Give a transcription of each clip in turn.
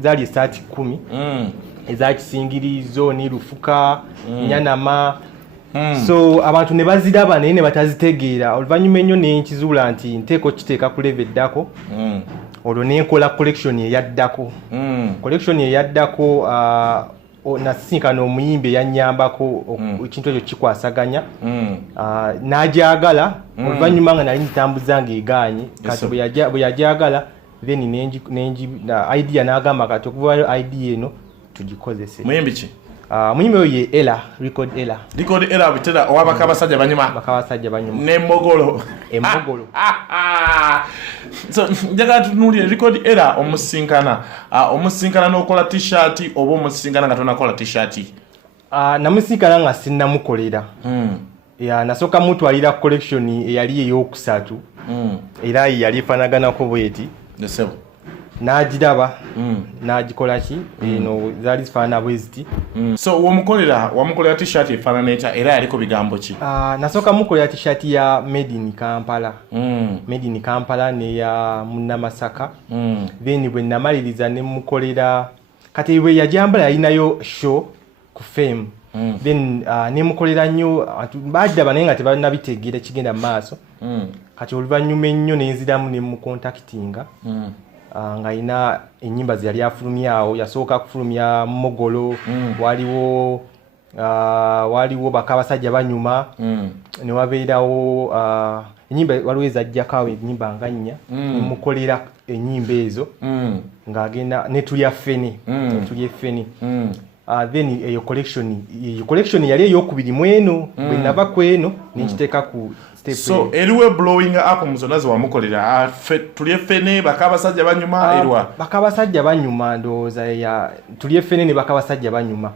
zali sati 10 ezakisingirizo ni lufuka nyanama so abantu ne baziraba naye ne batazitegeera oluvannyuma ennyo nenkizuula nti nteeko kiteeka ku level eddako olwo nenkola collection eyaddako collection eyaddako nasisinkana omuyimbi eyanyambako ekintu ekyo kikwasaganya n'agyagala oluvannyuma nga nali ngitambuza ng'egaanye kati bwe yagyagala then idea n'agamba kati okuvayo idea eno tugikozese. Muyimbi ki? Muyimbi oyo ye Ella, record Ella. Record Ella bitera owabaka abasajja banyuma. Bakabasajja banyuma. N'emmogolo. Emmogolo. So njagala tunuulire record Ella omusinkana. Omusinkana n'okola t-shirt oba omusinkana nga tonakola t-shirt. Namusinkana nga sinnamukolera. Nasooka mutwalira collection eyali ey'okusatu. Era yali efanaganako bweti. Yesebo. N'agiraba n'agikola ki eno zaali zifaanana bweziti. So wamukolera t-shirt efaanana etya era yaliko bigambo ki? Nasooka mukolera t-shirt ya Made in Kampala. Made in Kampala neya Munnamasaka. Then bwe namaliriza ne mukolera kati bwe yajambala yalinayo show ku Fame. Then ne mukolera nnyo bagiraba naye nga tebannabitegeera kigenda mu maaso. Kati oluvannyuma ennyo nenziramu ne mukontaktinga. Nga ina enyimba ziyali afulumyawo yasooka kufulumya Mogolo waliwo bakabasajja banyuma ne wabeerawo enyimba waliwo ezajjako enyimba nga nnya nemukolera enyimba ezo ng'agenda netulya ffene then eyo collection yali eyokubiri mweno bwe nava kweno nenkiteeka ku step. So eriwe blowing up muzona zo wamukolera tulye ffene bakabasajja banyuma erwa bakabasajja banyuma ndowooza ya tulye ffene ne bakabasajja banyuma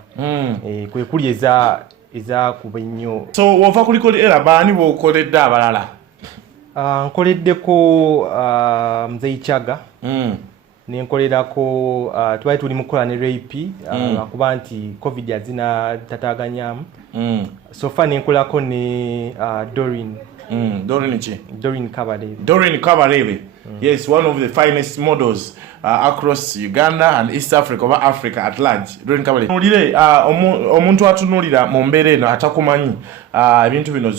kwe kuli eza kuba nnyo. So wova kuliko era baani b'okoledde abalala? Nkoleddeko Mzee Chaga nenkolerako twali tuli mukola ne Rape akuba nti covid yazina tataganyamu sofa nenkolako ne Doreen. Doreen chi? Doreen Kabarebe. Doreen Kabarebe. Yes, one of the finest models across Uganda and East Africa, over Africa at large. Doreen Kabarebe. Nulire omuntu atunulira mu mbeera eno atakumanyi ebintu bino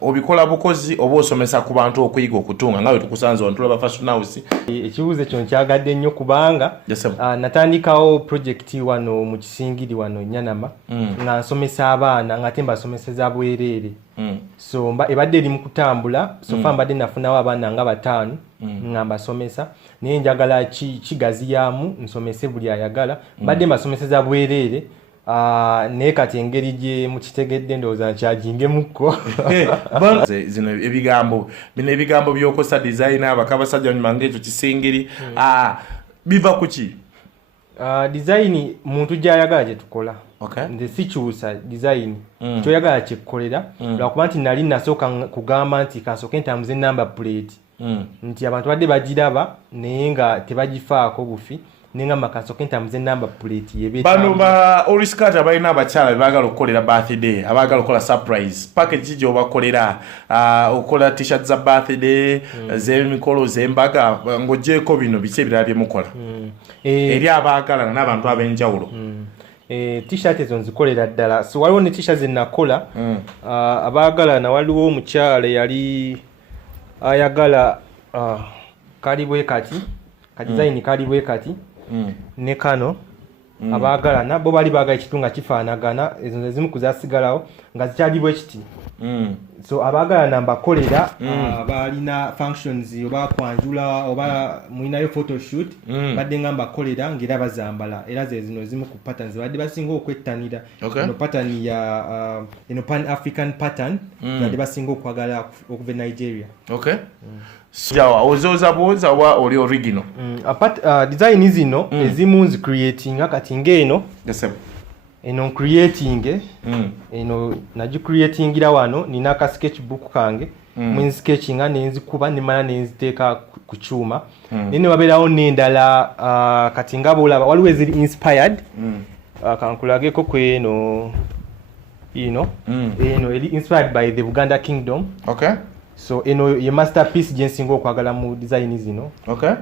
obikola bukozi oba osomesa ku bantu okuyiga okutunga nga bwe tukusanze wano tulaba Fashion House. Ekibuuzo ekyo nkyagadde nnyo kubanga natandikawo project wano mu Kisingiri wano Nyanama nga nsomesa abaana nga ate mbasomeseza bwereere. So ebadde eri mu kutambula sofa mbadde nafunawo abaana nga 5 nga mbasomesa naye njagala kigaziyaamu nsomese buli ayagala mbadde mbasomeseza bwereere naye kati engeri gye mukitegedde ndowooza nkyagingemukko. Zino ebigambo by'okosa designer bakabasajja nyuma ng'ekyo Kisingiri biva ku ki? Design muntu gy'ayagala gye tukola. Okay. Nze sikyusa design kyoyagala kyekkolera lwakuba nti nali nasooka kugamba nti kasooke ntambuze number plate nti abantu badde bagiraba naye nga tebagifaako bufi nenga makasooke ntambuze number plate yebeeta. Bano ba Oriscat abalina abakyala bebaagala okukolera birthday abaagala okukola surprise package gy'obakolera okukola t-shirt za birthday z'emikolo z'embaga ng'oggyeko bino biki ebirala bye mukola eri abaagala n'abantu ab'enjawulo? T-shirt ezo nzikolera ddala. So waliwo ne t-shirt zenakola abaagala na waliwo omukyala yali ayagala kalibwe kati design kalibwe kati ne kano abaagala nabo bali baagala ekitunga kifaanagana ezo ezimu kuzasigalawo nga zikyalibwe kiti. So abaagala nambakolera balina functions oba kwanjula oba mulinayo photoshoot badde nga mbakolera ng'era bazambala era zino ezimu ku patterns badde basinga okwettanira eno pattern ya eno pan African pattern badde basinga okwagala okuva Nigeria. Okay. Jawa ozoza boza wa oli original. Design zino ezimu nzi creating kati ngeno. Yes. Eno creating eno naji creatingira wano nina ka sketchbook kange mwenzi sketchinga nenzikuba nimala nenziteeka ku kyuma nene wabeerawo n'endala kati nga bolaba waliwo eziri inspired kankulageko kweno eno eri inspired by the Buganda Kingdom. Okay. So eno ye masterpiece gyensinga okwagala mu design zino. Okay.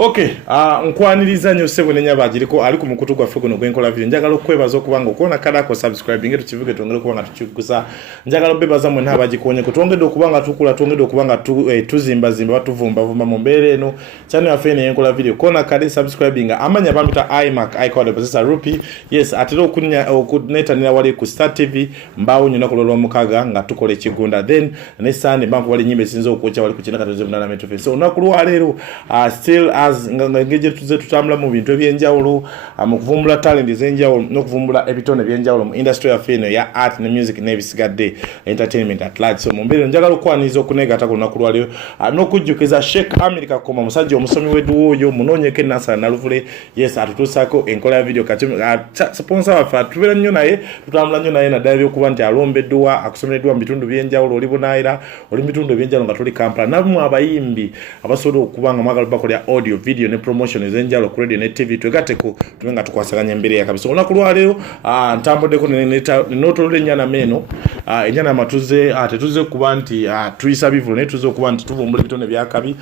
Okay, nkwaniriza nnyo ssebo n'ennyaba giriko ali ku mukutu gwaffe guno gwenkola video. Njagala okwebaza okubanga okubona kadako subscribe ngeri tukivuge twongere okubanga tukikusa. Njagala obebaza mwenna abagikonye kutwongedde okubanga tukula twongedde okubanga tuzimba batuvumba mu mbeera eno. Channel yaffe eno enkola video. Kona kale subscribing amanya bamita iMac icon processor Rupi. Yes, atera okunetanira wali ku Star TV mbaawo nnyo nakulo lw'omukaga nga tukola ekigunda. Then ne Sunday banku wali nyimbe sinzo okwocha wali ku kina katoze munana Metro. So nakulo leero still ngeje tuze tutambula mu bintu ebyenjawulo mu kuvumbula talent ezenjawulo n'okuvumbula ebitone ebyenjawulo mu industry ya eno ya art ne music n'ebisigadde entertainment at large. So mu mbeera njagala okwaniza okunegata ku lunaku lwaleero n'okujjukiza Sheikh America Koma musajja omusomi w'edduwa oyo munoonyeko Nasara Naluvule. Yes, atutuusaako enkola ya video kati sponsor waffe tubeera nnyo naye tutambula nnyo naye naddala by'okuba nti alomba edduwa akusomera edduwa mu bitundu byenjawulo oli Bunaayira oli mu bitundu ebyenjawulo nga tuli Kampala nammwe abayimbi abasobola okuba nga mwagala bakolera audio video ne promotion ezenjalo ku radio ne TV twegateko tumenga tukwasaganya mbere ya kabisa. Olunaku lwaleero ntambuddeko n'otolole ennyana meno ennyana matuze tetuze kuba nti tuyisa bivulo naye tuze okuba nti tuvumbula ebitone byakabi.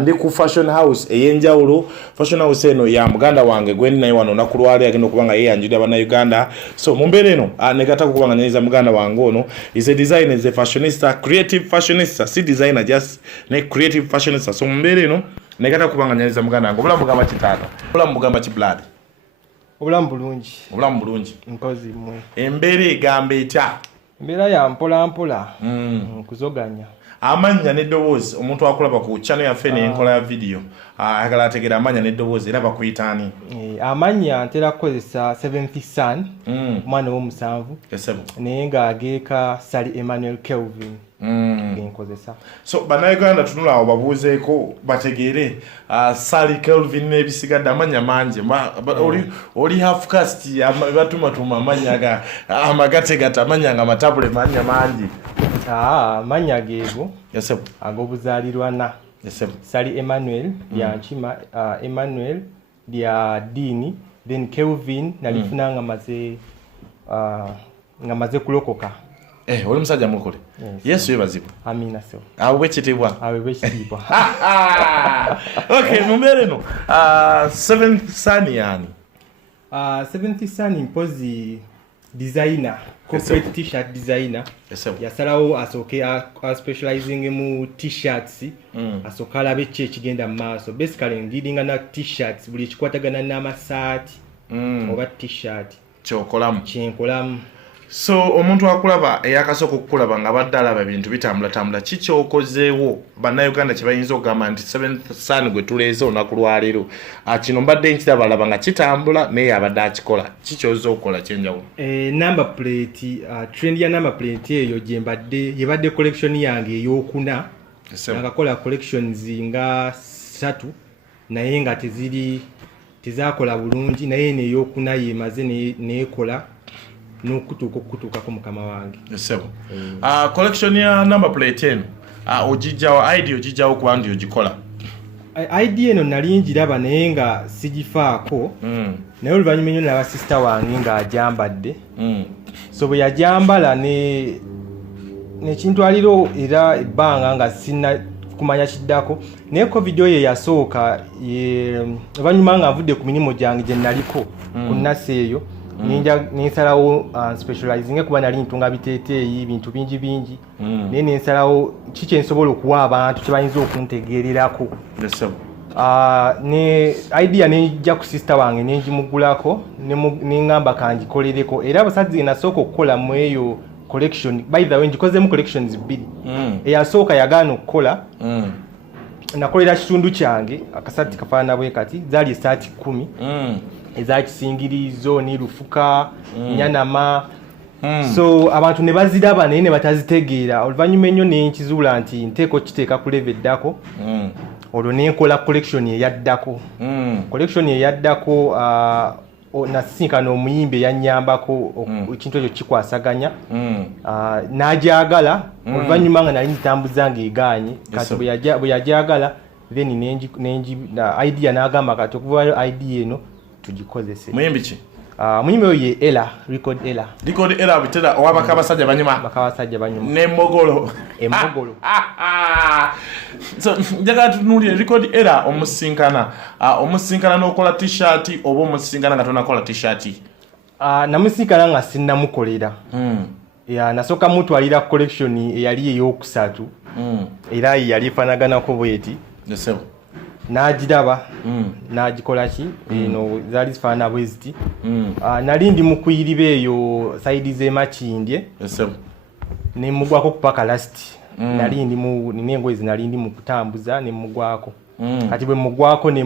Ndi ku fashion house ey'enjawulo. Fashion house eno ya muganda wange gwendi naye wano olunaku lwaleero agenda okuba nga yeeyanjulira Bannayuganda. So mu mbeera eno negatako okuba nga nyanyiza muganda wange ono is a designer, is a fashionista, creative fashionista, si designer just ne creative fashionista. So mu mbeera eno negata kubanga nyanyiza muganda wange. Obulamu bugamba kitata, obulamu bugamba ki blood? Obulamu bulungi. Obulamu bulungi Mpozi mwe. Embeera egamba etya? Embeera ya mpola mpola kuzoganya. Amanya n'eddoboozi omuntu akulaba ku channel yaffe n'enkola ya video ayagala ategeera amanya n'eddoboozi era bakuyitaani? Amanya ntera kukozesa 7th Son omwana w'omusanvu naye ng'ageeka Sally Emmanuel Kelvin genkozesa. So Bannayuganda tunula awo babuuzeeko bategeere Sally Kelvin n'ebisigadde amanya mangi oli half caste batumatuma amanya amagategata amanya nga matabule manya mangi. Amanya geego ag'obuzaalirwana. Sally Emmanuel lya Nkima, Emmanuel lya Dini, then Kelvin nalifuna nga maze kulokoka. Oli musajja mukole. Yesu yebazibwa. Amina so. Awe kitibwa. Awe wekitibwa. Okay, mumbeera eno 7th Son yani. 7th Son mpozi designer, corporate t-shirt designer. Yasalawo asooke specializing mu t-shirts. Asooka alabe ki ekigenda mu maaso. Basically ngiringa na t-shirts buli ekikwatagana n'amasaati oba t-shirt. Kyenkolamu. So omuntu akulaba eyakasooka okukulaba nga badde alaba ebintu bitambula kikyokozeewo Bannayuganda kye bayinza okugamba nti 7th Son gwe tuleeze olunaku lwaleero kino mbadde nkiraba alaba nga kitambula naye abadde akikola kikyoza okukola kyenjawulo? Number plate, trend ya number plate eyo yebadde collection yange ey'okuna. Nakakola collections nga 3 naye nga tezakola bulungi naye n'ey'okuna yemaze neekola n'okutuuka ku mukama wange. Collection ya number plate eno ogijjawo idea ogijjawo kuba ndi ogikola? Idea eno nali njiraba naye nga sigifaako naye oluvannyuma ennyo nalaba sister wange ng'agyambadde. So bwe yagyambala nekintwaliro era ebbanga nga sina kumanya kiddako naye covid oyo yasooka oluvannyuma nga nvudde ku mirimu gyange gye naliko ku nnasi eyo ninsalawo specializing kuba nali ntunga biteeteeyi bintu bingi naye ninsalawo kiki ensobola okuwa abantu kye bayinza okuntegeererako. Ne idea nejja ku sister wange nenjimugulako neŋŋamba kangikolereko era abasajja nasooka okukola mu eyo collection. By the way ngikozemu collections 2. Eyasooka yagaana okukola nakolera kitundu kyange akasaati kafaanana bwe kati zaali esaati 10 eza kisingirizo ni lufuka nyanama. So abantu ne baziraba naye ne batazitegeera oluvannyuma ennyo nenkizuula nti nteeko kiteeka ku level eddako olwo nenkola collection eyaddako. Collection eyaddako nasisinkana omuyimbi eyannyambako ekintu ekyo kikwasaganya n'agyagala oluvannyuma nga nali ngitambuza ng'egaanye kati bwe yagyagala then idea n'agamba kati okuvayo idea eno tugikozese. Muyimbi ki? Muyimbi oyo ye Ella, record Ella. Record Ella bitera owabakabasajja banyuma. Bakabasajja banyuma. N'emmogolo. Emmogolo. So njagala tunuulire record Ella omusinkana. Omusinkana n'okola t-shirt oba omusinkana nga tonakola t-shirt. Namusinkana nga sinnamukolera. Nasooka mutwalira collection eyali ey'okusatu. Era yali efaanaganako bweti. N'agiraba n'agikola ki eno zaali zifaanana bwe ziti. Nali ndi mu kuyiriba eyo sayidi z'emakindye ne mugwako ku paka lasti. Nali ndi mu n'engoye nali ndi mu kutambuza ne mugwako. Kati bwe mugwako ne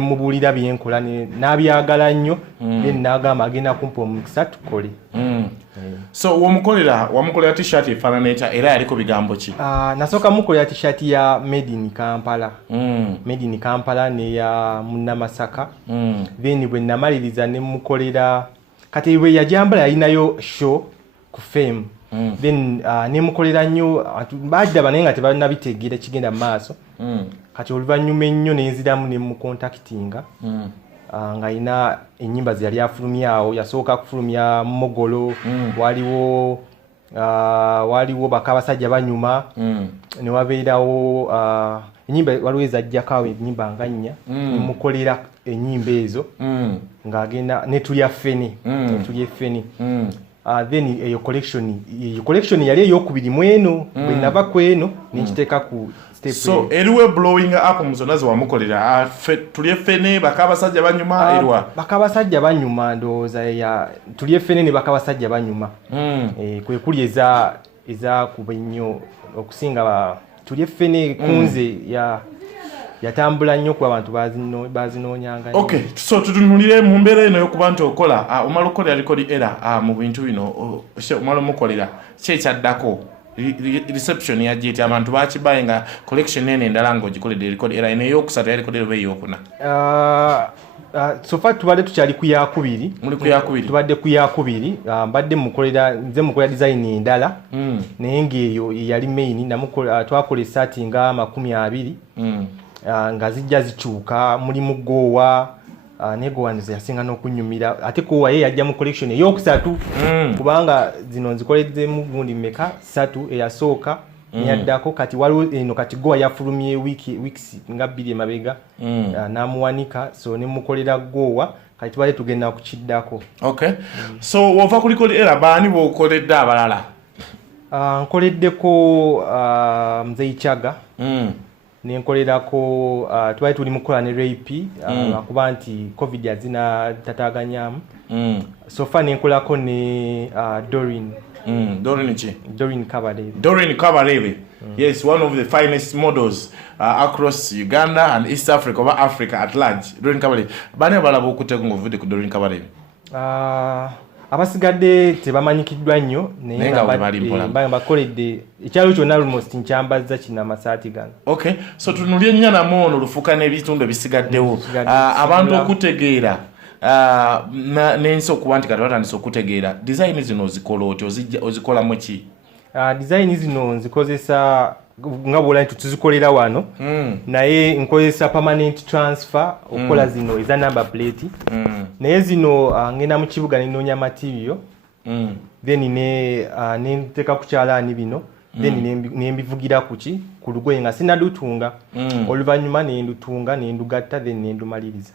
mubuulira byenkola n'abyagala nnyo then n'agamba agenda kumpa omukisa tukole. So wamukolera t-shirt efaanana etya era yaliko bigambo ki? Nasooka mukolera t-shirt ya Made in Kampala. Made in Kampala ne ya Munnamasaka. Then bwe namaliriza ne mukolera kati bwe yajambala yalinayo show ku Fame. Then ne mukolera nnyo bajja naye nga tebanabitegeera kigenda mu maaso. Kati oluvannyuma ennyo nenziramu ne mukontakitinga. Nga ina ennyimba ze yali afulumya awo yasooka kufulumya Mogolo waliwo bakabasajja banyuma ne wabeerawo ennyimba waliwo ezajjako ennyimba nga nnya mukolera ennyimba ezo ng'agenda ne tulya ffene then eyo collection yali ey'okubiri mu eno bwe nava ku eno nekiteeka ku step. So eriwe blowing up muzona ze wamukolera tulye ffene bakabasajja banyuma erwa bakabasajja banyuma ndowooza ya tulye ffene ne bakabasajja banyuma kwe kuli eza kuba nnyo okusinga tulye ffene kunze yatambula nnyo ku abantu bazinoonyanga. Okay, so tutunulire mu mbeera eno y'okuba nti okola omala okukolera record Ella mu bintu bino omala omukolera ki ekyaddako reception yajja eti abantu bakibaye nga collection eno endala ng'ogikoledde record Ella eno ey'okusatu ya record oba ey'okuna? So far tubadde tukyali ku yakubiri. Muli ku yakubiri? Tubadde ku yakubiri. Mbadde nze mukolera design endala naye ng'eyo yali main twakola essaati nga 20 nga zijja zikyuka mulimu goowa ne goowa nze yasinga n'okunyumira ate goowa ye yajja mu collection ey'okusatu kubanga zino nzikoleddemu gundi mmeka 3 eyasooka yaddako kati waliwo eno kati goowa yafulumye weeks nga 2 emabega n'amuwanika so ne mukolera goowa kati tubale tugenda kukiddako. Okay. So wova ku record Ella baani b'okoledde abalala? Nkoleddeko Mzee Chaga. Nenkolerako twali tuli mukola ne Rape akuba nti COVID yazina tataganyamu. So far nenkolako ne Doreen. Doreen chi? Doreen Kabarebe. Doreen Kabarebe. Yes, one of the finest models across Uganda and East Africa, over Africa at large. Doreen Kabarebe. Bani abalaba okuteeka ng'ovudde ku Doreen Kabarebe? Abasigadde tebamanyikiddwa nnyo naye nga bakoledde ekyalo kyonna almost nkyambazza kina amasaati gano. Okay, so tunulye nnyana moono lufuka n'ebitundu ebisigaddewo abantu okutegeera n'ensi okuba nti kati batandise okutegeera design zino ozikola oti ozikolamu ki? Design zino nzikozesa nga bwola nti tuzikolera wano naye nkozesa permanent transfer okukola zino eza number plate naye zino ngenda mu kibuga nenoonya material then nenteka ku kyalaani bino then nembivugira ku lugoye nga sinalutunga oluvannyuma nendutunga nendugatta then nendumaliriza.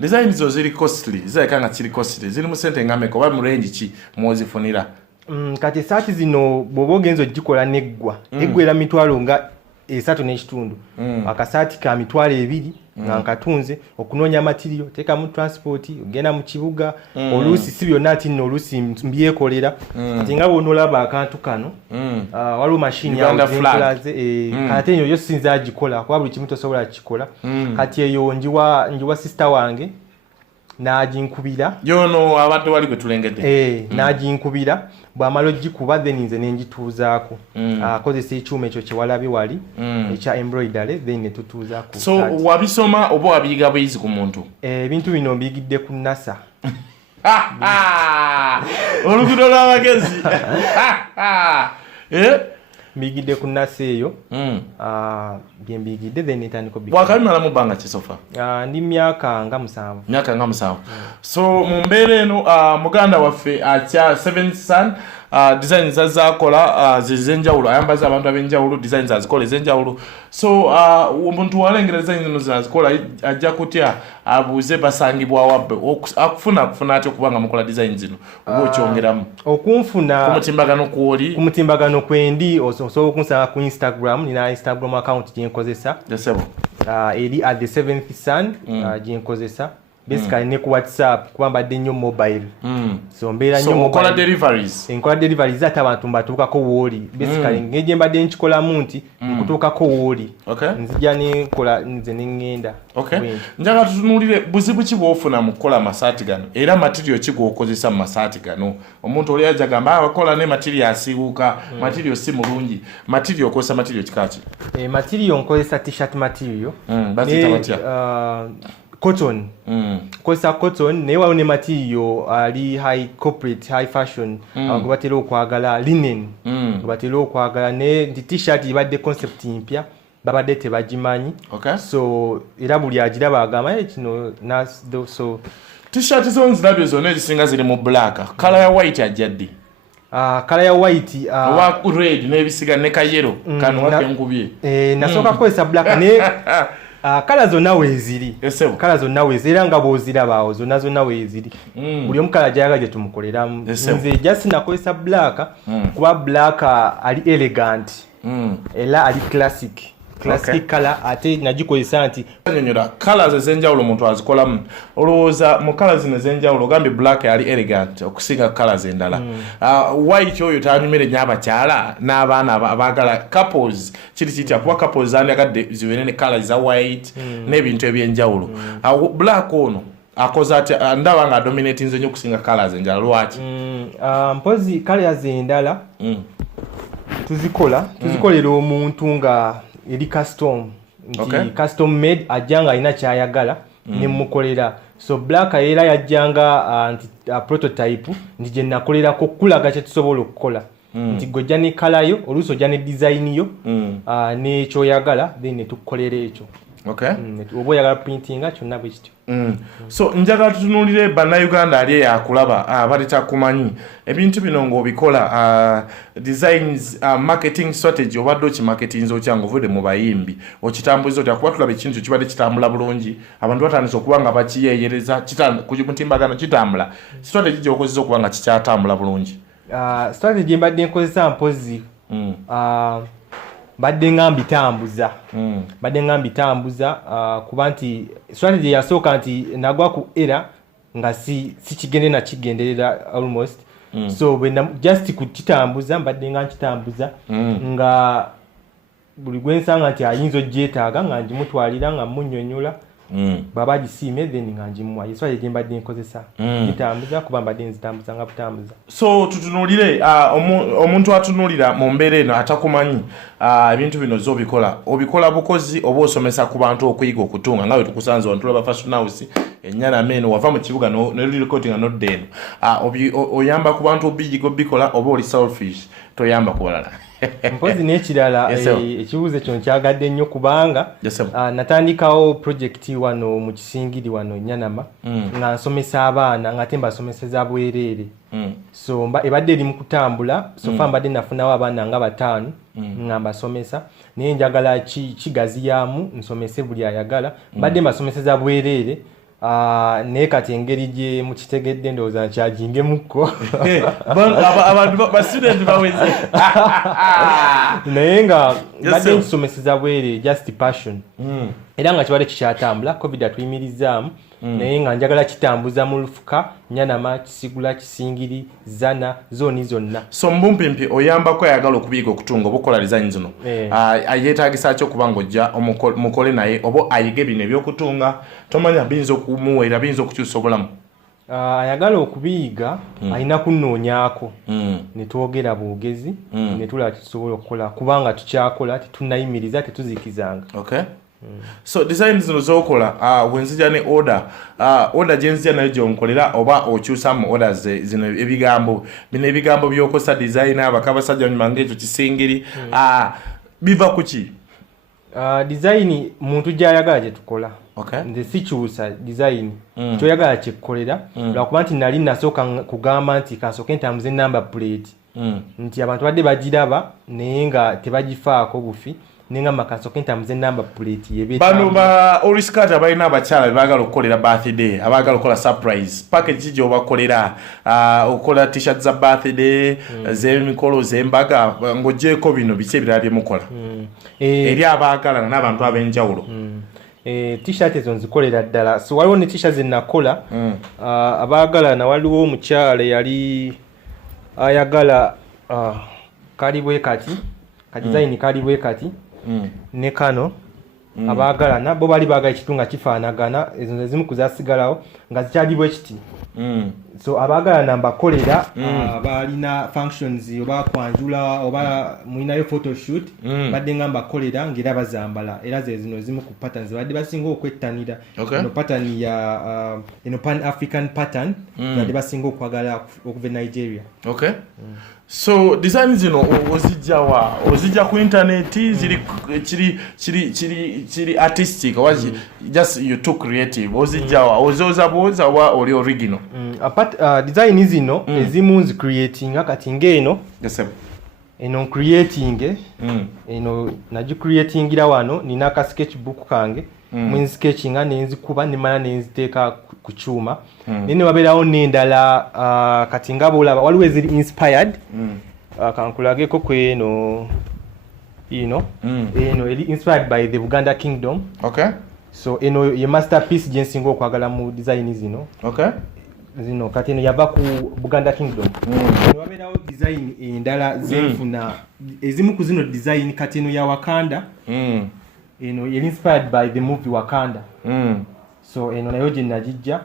Design zo ziri costly zirabika nga kiri costly ziri mu sente ngameka oba mu range ki mwozifunira? Kati saati zino bw'oba ogenza ogikola neggwa eggwera mitwalo nga 3.5 akasaati ka mitwalo 2 nga nkatunze okunoonya material teeka mu transport ogenda mu kibuga oluusi si byonna ati nno oluusi mbyekolera kati nga bw'onoolaba akantu kano waliwo mashini yazenklaze kati eyo yo sinza agikola kuba buli kimu tosobola kukikola kati eyo njiwa sister wange n'aginkubira yono abadde wali gwe tulengedde n'aginkubira bw'amala ogikuba then nze nenjituuzaako akozesa ekyuma ekyo kyewalabye wali ekya embroidery then netutuuzaako. So wabisoma oba wabiyiga buyizi ku muntu? Ebintu bino mbiyigidde ku NASA. Oluguudo lw'amagezi. mbigidde ku naseeyo bye mbigidde then netandika bwakabimala mu bbanga kisofa ndi myaka nga 7 so mu mbeera eno muganda waffe atya Seventh Son designs azakola z'enjawulo ayambaza abantu ab'enjawulo designs azikola ez'enjawulo so omuntu walengera designs zino zazikola ajja kutya abuuze basangibwa wabbe akufuna atyo kubanga mukola designs zino oba okyongeramu okunfuna ku mutimbagano kwendi osobola okunsanga ku Instagram nina Instagram account gyenkozesa eri at the Seventh Son gyenkozesa basically ne ku WhatsApp kuba mbadde nnyo mobile so mbeera nnyo nkola deliveries ate abantu mbatuukako wooli basically ng'egye mbadde nkikolamu nti nkutuukako wooli nzija nenkola nze neŋŋenda njagala tutunuulire buzibu ki bw'ofuna mu kukola amasaati gano era material ki gw'okozesa mu masaati gano omuntu oli ajja gamba abakola ne material asiiwuuka material si mulungi material okozesa material kikaki material nkozesa t-shirt material baziyita batya cotton kosa cotton naye waliwo ne material ali high corporate high fashion gwe batera okwagala linen gwe batera okwagala ne t-shirt ibadde concept mpya babadde tebagimanyi so era buli agiraba agamba kino so t-shirt zone zirabyo zonna ezisinga ziri mu black kala ya white ajjadde kala ya white oba red n'ebisiga ne kayero kano wakenkubye nasooka kukozesa black ne kala zonna weeziri era nga bw'ozirabaawo zonna weeziri buli omu kala gy'ayaga gye tumukoleramu nze just nakozesa black kuba black ali elegant era ali classic color ate nagikozesa nti nyonyola colors ez'enjawulo omuntu azikolamu olowooza mu colors zino ez'enjawulo ogambye black ali elegant okusinga colors endala white oyo tanyumire nnyo abakyala n'abaana abaagala couples kiri kitya kuba couples zandiyagadde zibeere ne colors za white n'ebintu eby'enjawulo black ono akoze atya ndaba nga adominatinze nnyo okusinga colors endala lwaki mpozi colors endala tuzikolera omuntu nga eri custom custom made ajjanga alina kyayagala nemukolera so black era yajjanga prototype nti gye nakolerako kulaga kye tusobola okukola nti gojja ne kalayo oluusi ojja ne design yo nekyoyagala then netukukolera ekyo oba oyagala printinga kyonna bwe kityo so njagala tutunuulire bannayuganda ali yakulaba bali takumanyi ebintu bino ng'obikola designs marketing strategy obadde okimarketinze okyanga ovudde mu bayimbi okitambuliza otya kuba tulaba ekintu kibadde kitambula bulungi abantu batandise okuba nga bakiyeeyereza ku mutimbagano kitambula strategy gyokozesa okuba nga kikyatambula bulungi strategy mbadde nkozesa mpozi badde ngamba bitambuza kuba nti strategy yasooka nti nagwa ku era nga si kigende na kigenderera almost so when just kukitambuza mbadde nga nkitambuza nga buli gwensanga nti ayinza ogyetaaga nga njimutwalira nga munnyonnyola baba gisiime then nga njimuwa yeswa gye mbadde nkozesa gitambuza kuba mbadde nzitambuza nga butambuza so tutunuulire omuntu atunuulira mu mbeera eno atakumanyi ebintu bino obikola bukozi oba osomesa ku bantu okuyiga okutunga nga bwe tukusanze wano tulaba fashion house ennyana eno wava mu kibuga nolirikotinga nodda eno oyamba ku bantu obikola oba oli selfish toyamba ku balala mpozi n'ekirala ekibuuzo kino kyagadde nnyo kubanga natandikawo projekiti wano mu kisingiri wano Nyanama nga nsomesa abaana nga ate mbasomeseza bwereere so ebadde eri mu kutambula sofa mbadde nafunawo abaana nga 5 nga mbasomesa naye njagala kigaziyaamu nsomese buli ayagala mbadde mbasomeseza bwereere naye kati engeri gye mukitegedde ndowooza nkyajingemukko abantu bastudent baweze naye nga badde nkisomeseza bwere just passion era nga kibadde kikyatambula covid atuyimirizaamu naye nga njagala kitambuza mu Lufuka Nyanama Kisigula Kisingiri Zana zooni zonna so mbumpimpi oyambako ayagala okubiyiga okutunga obukola design zino yeetaagisa ki okuba ng'ojja mukole naye oba ayiga ebino ebyokutunga tomanya biyinza okumuweera biyinza okukyusa obulamu ayagala okubiyiga alina kunnoonyaako ne twogera bwogezi ne tulaba tetusobola okukola kubanga tukyakola tetunnayimiriza tetuzikizanga So design zino zokola wenzija ne order genzija nayo gyonkolera oba okyusa mu orders zino ebigambo bino ebigambo byokosa design abakabasajja nyuma ngezo kisingiri biva kuki design muntu gyayagala gye tukola. Okay. Nze sikyusa design kyoyagala kyekolera lwakuba nti nali nasooka kugamba nti kasooke ntambuze number plate nti abantu badde bagiraba naye nga tebagifaako bufi nenga makasooke ntambuze number plate yebe bano ba Oriscat abalina abakyala baagala okukolera birthday abaagala okukola surprise package gye obakolera okukola t-shirt za birthday z'emikolo z'embaga ng'oggyeko bino biki ebirala bye mukola eri abaagala n'abantu ab'enjawulo. T-shirt ezo nzikolera ddala so waliwo ne t-shirt zennakola abaagala na waliwo omukyala yali ayagala kali bwe kati design kali bwe kati ne kano abaagalana bo bali baagala ekitu nga kifaanagana ezo ezimu kuzasigalawo nga zikyali bwe kiti so abaagalana mbakolera balina functions oba kwanjula oba mulinayo photoshoot badde nga mbakolera ng'era bazambala era ze zino ezimu ku patterns badde basinga okwettanira eno pattern ya eno pan African pattern badde basinga okwagala okuva Nigeria. Okay. So design zino ozijja ku internet ziri chiri artistic or just you too creative ozijja ozoza boza wa oli original design zino ezimu nzi creating kati ngeno eno creating eno naji creatingira wano nina ka sketchbook kange mwenzi sketchinga nenzikuba nemala nenziteeka ku kyuma nene waberawo n'endala kati nga bolaba waliwo eziri inspired kankulageko kweno eno eri inspired by the Buganda Kingdom. Okay. So eno ye masterpiece gyensinga okwagala mu design zino. Okay. Zino kati eno yava ku Buganda Kingdom. Waberawo design endala zenfuna ezimu ku zino design kati eno ya Wakanda. Eno yeri inspired by the movie Wakanda. So eno nayo gye najijja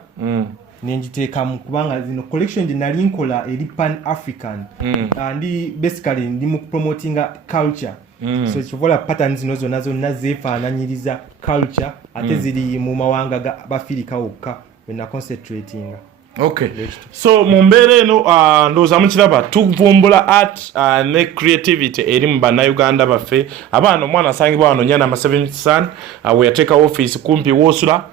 nenjiteekamu kubanga zino collection gye nali nkola eri pan African and basically ndi mu promotinga culture. So kivola patterns zino zonna zeefaananyiriza culture ate ziri mu mawanga ga Bafirika wokka when na concentrating. Okay. So mu mbeera eno ndowooza mukiraba tuvumbula art ne creativity eri mu bannayuganda baffe abaana omwana asangibwa wano Nyana Seventh Son we yateeka office kumpi wosula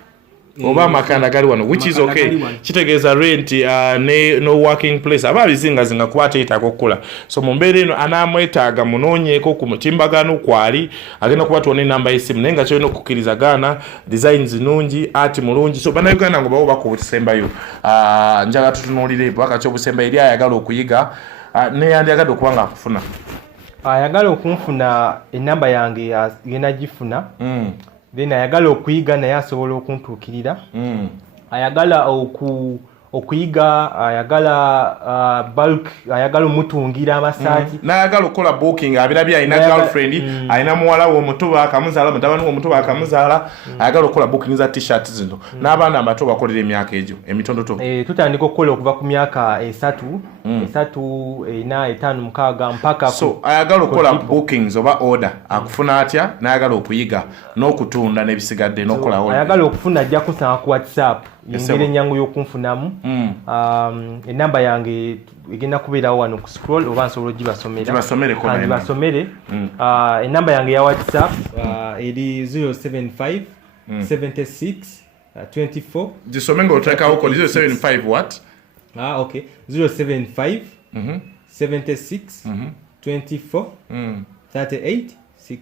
oba amakanda gali wano which is okay kitegeeza rent no working place aba bizinga kuba teetaga okukula so mu mbeera eno anaamwetaaga munoonyeeko ku mutimbagano kwali agenda kuba tuone namba y'essimu naye nga kyolina okukkirizagaana designs nungi art mulungi so bannayuganda ngo bawo bakubusembayo njagala tutunuulire paka ky'obusemba eri ayagala okuyiga neyandyagadde okuba nga akufuna ayagala okunfuna enamba yange yenagifuna then ayagala okuyiga naye asobola okuntuukirira ayagala okuyiga ayagala bulk ayagala omutungira amasaati n'ayagala okukola booking abirabye alina girlfriend alina muwala we omutuba akamuzaala mutabani we omutuba akamuzaala ayagala okukola booking za t-shirt zino n'abaana abato bakolera emyaka egyo emitondoto tutandika okukola okuva ku myaka 3 4 5 6 mpaka so ayagala okukola bookings oba order akufuna atya n'ayagala okuyiga n'okutunda n'ebisigadde n'okola order ayagala okufuna ajja kusanga ku WhatsApp yengere nyangu y'okunfunamu enamba yange egenda kubeerawo wano ku scroll oba nsobola gibasomere enamba yange ya WhatsApp eri 075 76 24 gisome ng'oteekawo kodi 075 what okay 075 76 24 38 6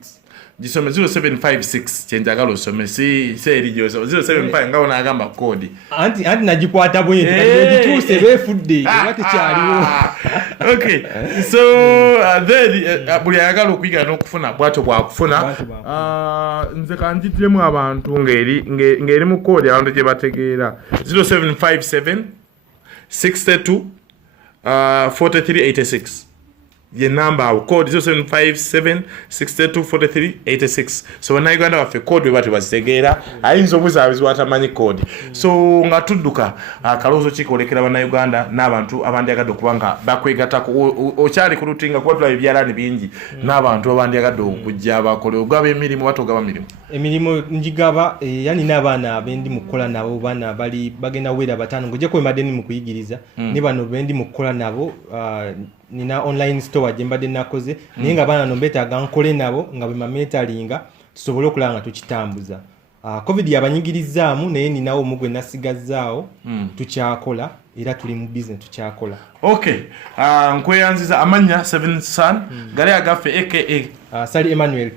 gisome 0756 kyenjagala osome si eri gyoso 075 ngawo n'agamba kodi anti nagikwata bwegituuse beefudde era tekyaliwo. Okay so then buli ayagala okuyiga n'okufuna bwatyo bwakufuna nze kanjitiremu abantu ng'eri mu kodi abantu gye bategeera 0757 62 4386 ye number code 0757624386 so bannayuganda baffe code bwe bazitegeera ayinza obuzaabuzi atamanyi code so nga tudduka akaloozo kikolekera bannayuganda n'abantu abandyagadde okuba nga bakwegatako okyali ku lutinga kuba tulaba ebyalaani bingi n'abantu abandyagadde okujja bakole ogaba emirimu batogaba emirimu njigaba yani n'abaana abendi mu kukola nabo baana bali bagenda wera batano ngojja ko mbadde ni mu kuyigiriza ne bano bendi mu kukola nabo nina online store gye mbadde nakoze naye nga baana nombetaaga nkole nabo nga bwe mametalinga tusobole okulaba nga tukitambuza covid yabanyigirizaamu naye ninawo omugwe nasigazzaawo tukyakola era tuli mu business tukyakola okay nkweyanziza amanya Seven Sun gale agaffe aka Sali Emmanuel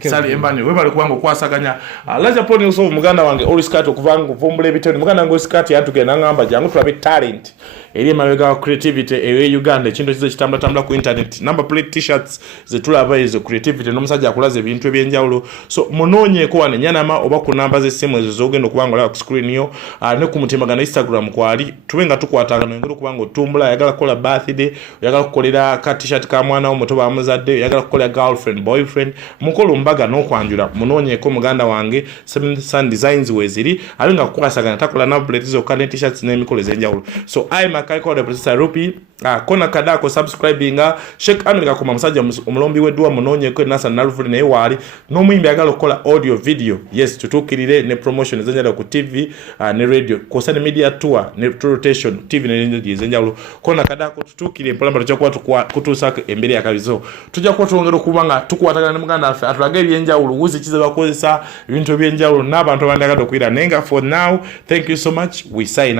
we bali kubanga okwasaganya laja poni also muganda wange Oliskat okuvanga vumbula ebitone muganda wange Oliskat yatugenda ngamba jangu tulabe talent eri emabega creativity ewe Uganda ekintu kizo kitambula ku internet number plate t-shirts zetulaba ezo creativity n'omusajja akulaza ebintu ebyenjawulo so munonye ko wane nyanama oba ku namba z'essimu ezo zogenda okubanga ku screen yo ne ku mutimagana Instagram kwali tubenga tukwatagana ngero kubanga otumbula yagala kola birthday yagala kukolera ka t-shirt ka mwana omuto bamuzadde yagala kukolera girlfriend boyfriend mukolo mbaga n'okwanjula munonye ko muganda wange Seven Sun Designs weziri alinga kukwasagana takola na plate zo ka t-shirts n'emikolo z'enjawulo so Kaiko the Professor Rupi kona kadako subscribinga Sheikh America kuma musajja omulombi wedwa munonye ko nasa nalufuli naye wali no muyimbi agala kola audio video yes tutukirire ne promotion zenjala ku TV ne radio kosa ne media tour ne rotation TV ne radio zenjalo kona kadako tutukirire mpolamba tuchakwa kutusaka embere yakabizo tujja ko tuongera kubanga tukwatagana ne muganda afe atulaga ebyenjawulo wuzi kize bakozesa ebintu ebyenjawulo n'abantu abandagado kwira nenga for now thank you so much we sign out.